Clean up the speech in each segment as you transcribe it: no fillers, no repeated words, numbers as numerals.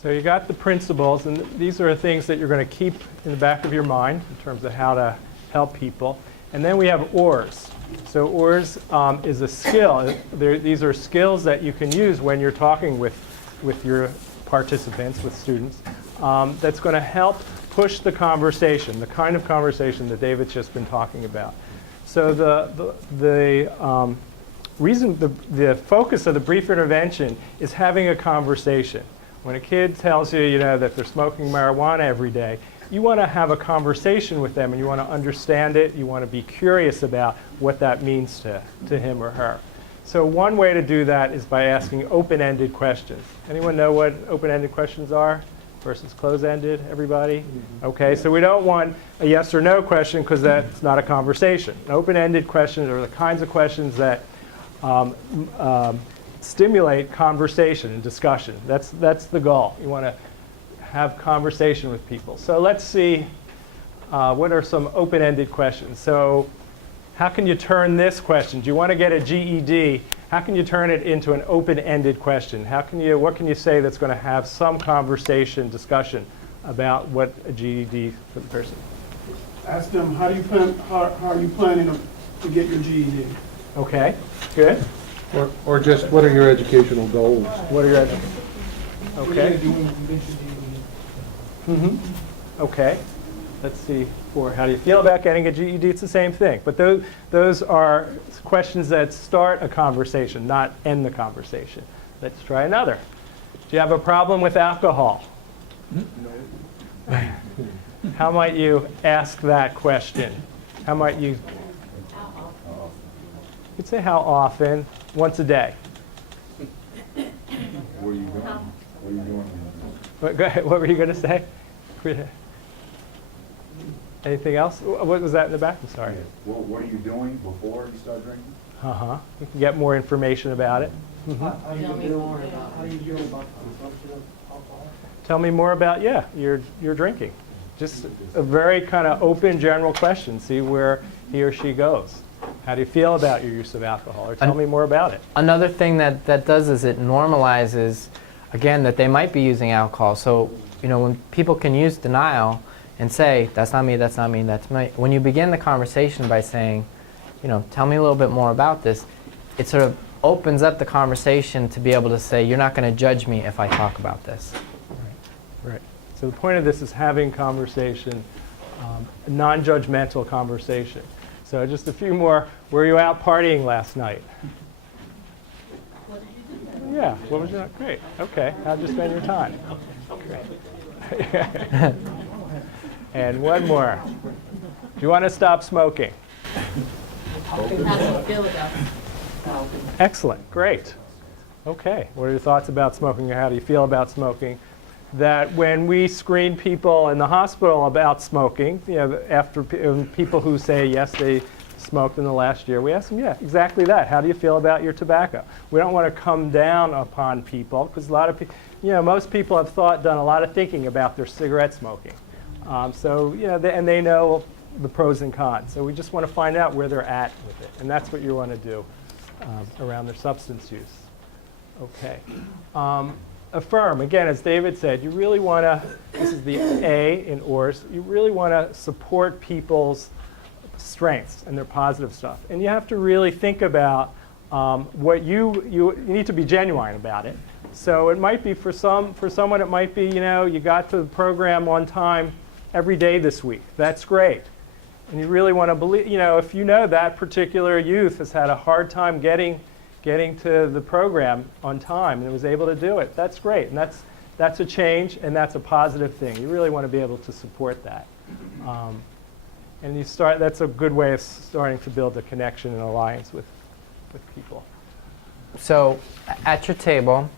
So you got the principles, and these are things that you're going to keep in the back of your mind in terms of how to help people. And then we have O.A.R.S. So O.A.R.S. is a skill. These are skills that you can use when you're talking with your participants, with students, that's going to help push the conversation, the kind of conversation that David's just been talking about. So the focus of the brief intervention is having a conversation. When a kid tells you, that they're smoking marijuana every day, you want to have a conversation with them, and you want to understand it. You want to be curious about what that means to him or her. So one way to do that is by asking open-ended questions. Anyone know what open-ended questions are versus closed-ended, everybody? Okay, so we don't want a yes or no question because that's not a conversation. Open-ended questions are the kinds of questions that stimulate conversation and discussion. That's the goal. You want to have conversation with people. So let's see what are some open-ended questions. So how can you turn this question? Do you want to get a GED? How can you turn it into an open-ended question? What can you say that's going to have some conversation, discussion about what a GED for the person? Ask them, how are you planning to get your GED? Okay, good. Or just, what are your educational goals? What are your okay. Okay. Let's see. How do you feel about getting a GED? It's the same thing. But those are questions that start a conversation, not end the conversation. Let's try another. Do you have a problem with alcohol? No. How might you ask that question? How might you? You'd say how often? Once a day. What are you doing? What are you doing? What were you going to say? Anything else? What was that in the back? I'm sorry. Well, what are you doing before you start drinking? You can get more information about it. How do you feel about the consumption of alcohol? Tell me more about, your drinking. Just a very kind of open, general question. See where he or she goes. How do you feel about your use of alcohol? Or tell me more about it. Another thing that does is it normalizes, again, that they might be using alcohol. So, when people can use denial and say, that's not me, that's not me, that's me. When you begin the conversation by saying, tell me a little bit more about this, it sort of opens up the conversation to be able to say, you're not going to judge me if I talk about this. Right. So the point of this is having conversation, non-judgmental conversation. So just a few more. Were you out partying last night? What did you do? Yeah. What was your great? Okay. How'd you spend your time? Great. And one more. Do you want to stop smoking? How do you feel about it? Excellent. Great. Okay. What are your thoughts about smoking, or how do you feel about smoking? That when we screen people in the hospital about smoking, after people who say, yes, they smoked in the last year, we ask them, yeah, exactly that. How do you feel about your tobacco? We don't want to come down upon people, because a lot of people, most people have done a lot of thinking about their cigarette smoking. And they know the pros and cons. So we just want to find out where they're at with it. And that's what you want to do around their substance use. Okay. Affirm. Again, as David said, you really want to, this is the A in O.A.R.S, you really want to support people's strengths and their positive stuff. And you have to really think about what you need to be genuine about it. So it might be for someone it might be, you got to the program on time every day this week. That's great. And you really want to believe, if that particular youth has had a hard time getting to the program on time and was able to do it, that's great. And that's a change, and that's a positive thing. You really want to be able to support that. And that's a good way of starting to build a connection and alliance with people. So at your table,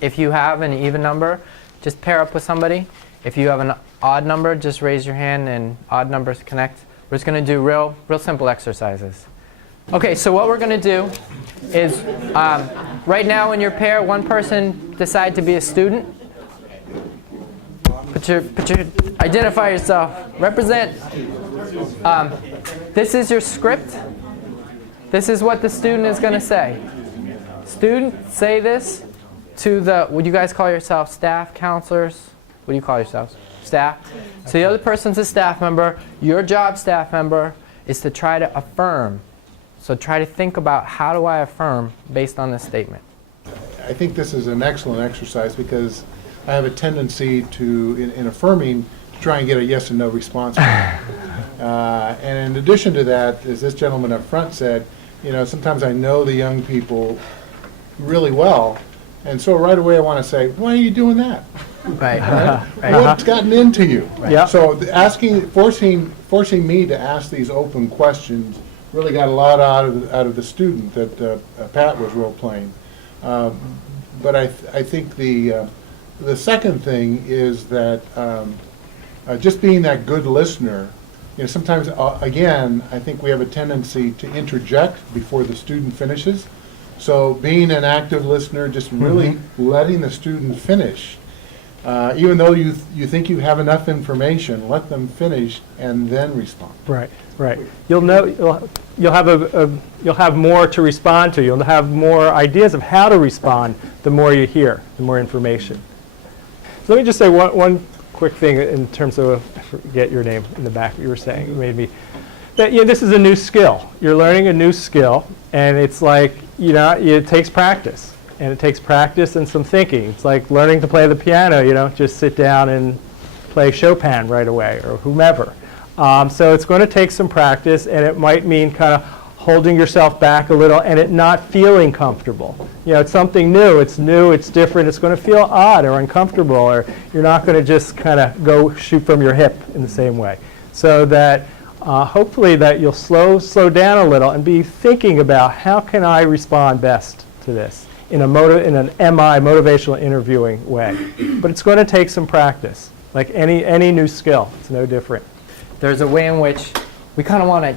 if you have an even number, just pair up with somebody. If you have an odd number, just raise your hand and odd numbers connect. We're just going to do real simple exercises. Okay, so what we're going to do is, right now in your pair, one person decide to be a student. Identify yourself. Represent. This is your script. This is what the student is going to say. Student, say this. to the, would you guys call yourself staff, counselors? What do you call yourselves? Staff? So the other person's a staff member. Your job, staff member, is to try to affirm. So try to think about, how do I affirm based on this statement? I think this is an excellent exercise because I have a tendency to, in affirming, to try and get a yes and no response. And in addition to that, as this gentleman up front said, sometimes I know the young people really well, and so right away I want to say, why are you doing that? Right. What's gotten into you? Yeah. So forcing me to ask these open questions really got a lot out of the student that Pat was role playing. But I think the second thing is that just being that good listener. Sometimes again, I think we have a tendency to interject before the student finishes. So being an active listener, just really letting the student finish. Even though you think you have enough information, let them finish and then respond. Right, right. You'll have more to respond to. You'll have more ideas of how to respond the more you hear, the more information. So let me just say one quick thing in terms of, I forget your name in the back, you were saying, it made me, that this is a new skill. You're learning a new skill, and it's like, it takes practice. And it takes practice and some thinking. It's like learning to play the piano. You don't just sit down and play Chopin right away, or whomever. So it's going to take some practice, and it might mean kind of holding yourself back a little and it not feeling comfortable. It's something new, it's different, it's going to feel odd or uncomfortable, or you're not going to just kind of go shoot from your hip in the same way. So that hopefully that you'll slow down a little and be thinking about, how can I respond best to this in an MI, motivational interviewing way. But it's going to take some practice, like any new skill. It's no different. There's a way in which we kind of want to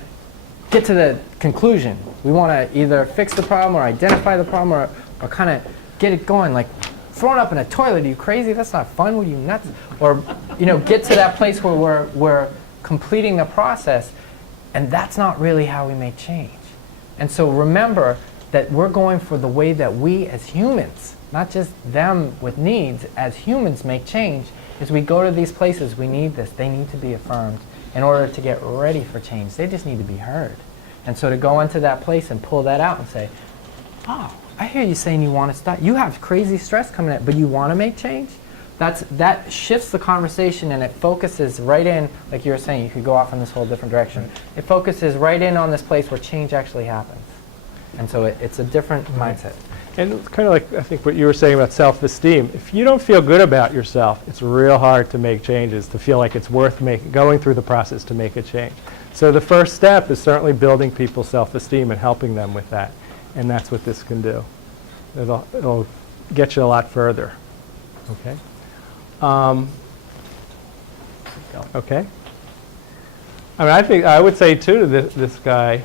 get to the conclusion. We want to either fix the problem or identify the problem or kind of get it going. Like throwing up in a toilet, are you crazy? That's not fun. What are you, nuts? Or get to that place where we're completing the process, and that's not really how we make change. And so remember that we're going for the way that we as humans, not just them with needs, as humans make change. As we go to these places, we need this. They need to be affirmed in order to get ready for change. They just need to be heard. And so to go into that place and pull that out and say, oh, I hear you saying you want to stop. You have crazy stress coming in, but you want to make change? That shifts the conversation, and it focuses right in, like you were saying, you could go off in this whole different direction. It focuses right in on this place where change actually happens. And so it's a different mindset. And it's kind of like, I think, what you were saying about self-esteem. If you don't feel good about yourself, it's real hard to make changes, to feel like it's worth going through the process to make a change. So the first step is certainly building people's self-esteem and helping them with that. And that's what this can do. It'll get you a lot further. Okay? Okay? I would say, too, to this guy,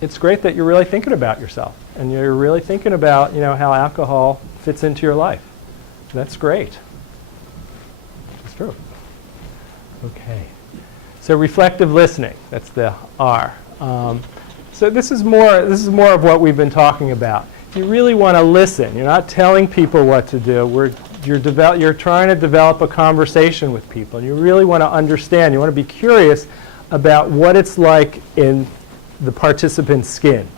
it's great that you're really thinking about yourself, and you're really thinking about, how alcohol fits into your life. That's great. It's true. Okay. So reflective listening, that's the R. So this is more of what we've been talking about. You really want to listen. You're not telling people what to do. You're trying to develop a conversation with people, and you really want to understand. You want to be curious about what it's like in the participant's skin.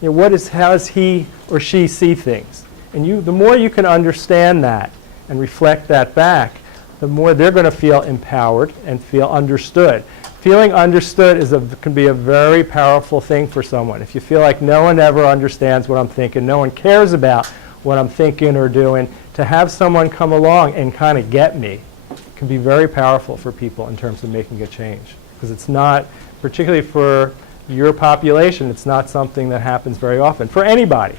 How does he or she see things? And the more you can understand that and reflect that back, the more they're going to feel empowered and feel understood. Feeling understood can be a very powerful thing for someone. If you feel like no one ever understands what I'm thinking, no one cares about what I'm thinking or doing, to have someone come along and kind of get me can be very powerful for people in terms of making a change. Because it's not, particularly for your population, it's not something that happens very often. For anybody,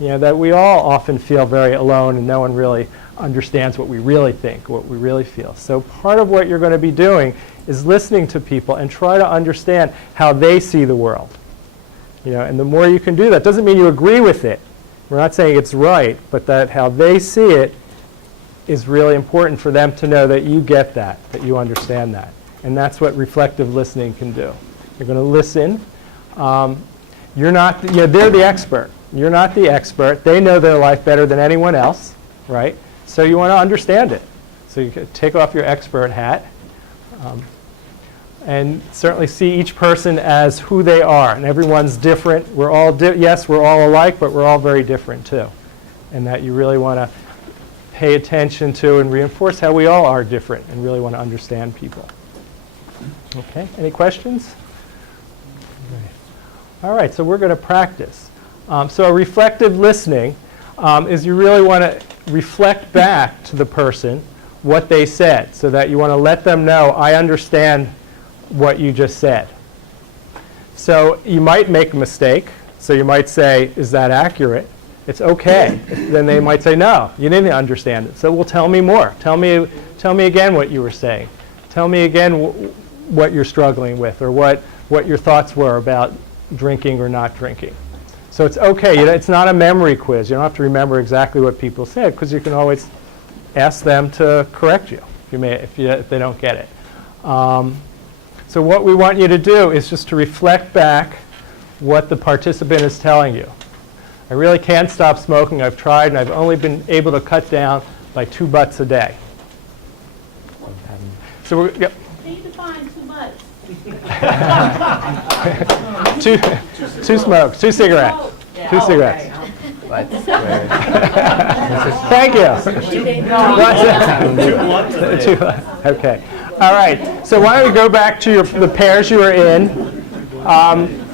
that we all often feel very alone and no one really understands what we really think, what we really feel. So part of what you're going to be doing is listening to people and try to understand how they see the world. And the more you can do that, doesn't mean you agree with it. We're not saying it's right, but that how they see it is really important for them to know that you get that you understand that. And that's what reflective listening can do. You're going to listen. They're the expert. You're not the expert. They know their life better than anyone else, right? So you want to understand it. So you can take off your expert hat and certainly see each person as who they are. And everyone's different. We're all, yes, we're all alike, but we're all very different too. And that you really want to pay attention to and reinforce how we all are different and really want to understand people. Okay, any questions? All right, so we're going to practice. So a reflective listening is you really want to reflect back to the person what they said, so that you want to let them know, I understand what you just said. So you might make a mistake. So you might say, is that accurate? It's okay. Then they might say, no, you didn't understand it. So, well, tell me more. Tell me again what you were saying. Tell me again what you're struggling with, or what your thoughts were about drinking or not drinking. So it's okay. It's not a memory quiz. You don't have to remember exactly what people said, because you can always ask them to correct you if they don't get it. So what we want you to do is just to reflect back what the participant is telling you. I really can't stop smoking. I've tried, and I've only been able to cut down by 2 butts a day. So we're, yep. Can you define too much? two smokes, 2 cigarettes. Oh, 2 cigarettes. But Thank you. Okay. All right. So why don't we go back to the pairs you were in.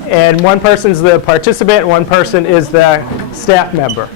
And one person's the participant, and one person is the staff member.